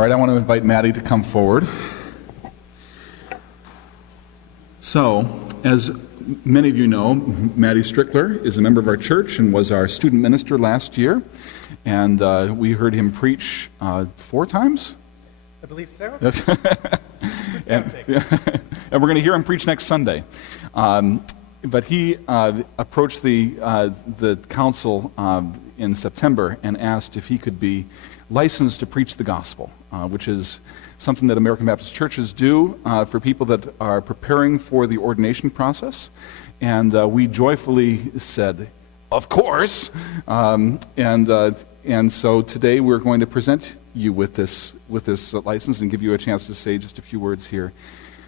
All right, I want to invite Maddie to come forward. So, as many of you know, Maddie Strickler is a member of our church and was our student minister last year. And we heard him preach 4 times? I believe so. And we're going to hear him preach next Sunday. But he approached the council in September and asked if he could be licensed to preach the gospel, which is something that American Baptist churches do for people that are preparing for the ordination process. And we joyfully said, of course. And so today we're going to present you with this license and give you a chance to say just a few words here.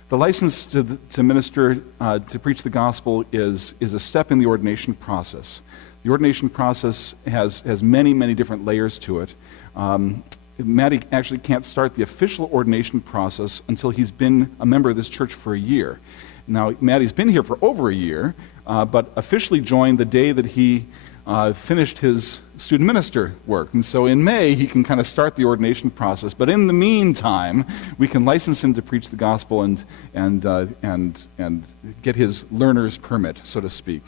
The license to minister, to preach the gospel is a step in the ordination process. The ordination process has many, many different layers to it. Maddie actually can't start the official ordination process until he's been a member of this church for a year. Now, Maddie's been here for over a year, but officially joined the day that he finished his student minister work. And so in May, he can kind of start the ordination process. But in the meantime, we can license him to preach the gospel and get his learner's permit, so to speak.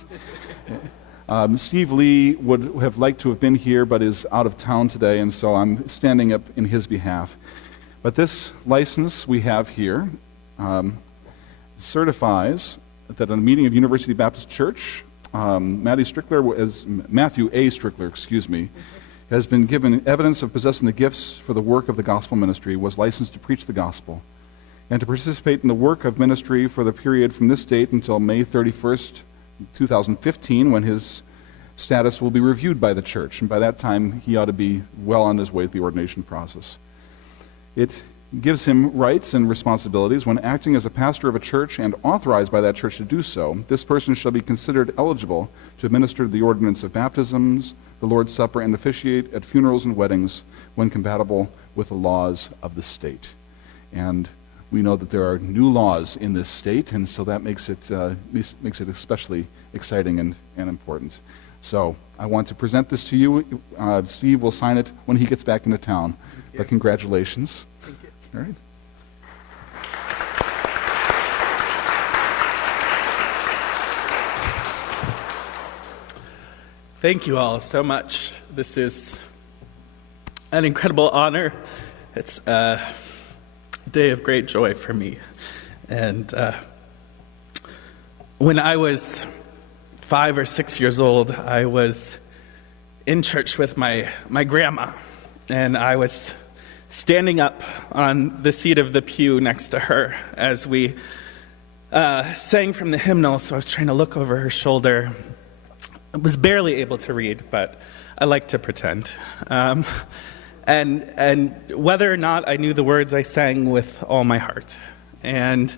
Steve Lee would have liked to have been here, but is out of town today, and so I'm standing up in his behalf. But this license we have here certifies that at a meeting of University Baptist Church, Matthew A. Strickler, has been given evidence of possessing the gifts for the work of the gospel ministry, was licensed to preach the gospel, and to participate in the work of ministry for the period from this date until May 31st, 2015, when his status will be reviewed by the church. And by that time, he ought to be well on his way to the ordination process. It gives him rights and responsibilities when acting as a pastor of a church and authorized by that church to do so. This person shall be considered eligible to administer the ordinance of baptisms, the Lord's Supper, and officiate at funerals and weddings when compatible with the laws of the state. And we know that there are new laws in this state, and so that makes it especially exciting and important. So I want to present this to you. Steve will sign it when he gets back into town. But congratulations. Thank you. All right. Thank you all so much. This is an incredible honor. It's a day of great joy for me. And when I was 5 or 6 years old, I was in church with my grandma, and I was standing up on the seat of the pew next to her as we sang from the hymnal, so I was trying to look over her shoulder. I was barely able to read, but I like to pretend. And whether or not I knew the words, I sang with all my heart. And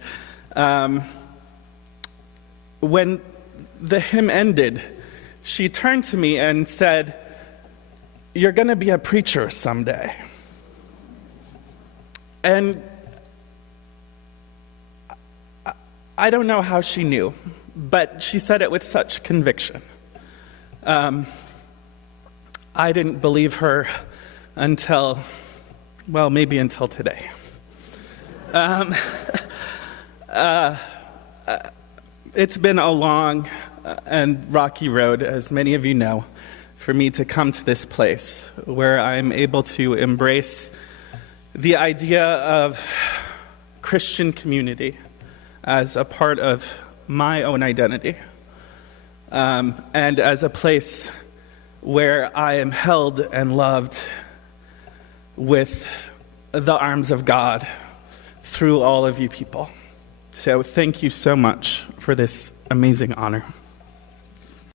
when the hymn ended, she turned to me and said, "You're going to be a preacher someday." And I don't know how she knew, but she said it with such conviction. I didn't believe her until today. It's been a long and rocky road, as many of you know, for me to come to this place where I'm able to embrace the idea of Christian community as a part of my own identity, and as a place where I am held and loved with the arms of God through all of you people. So thank you so much for this amazing honor.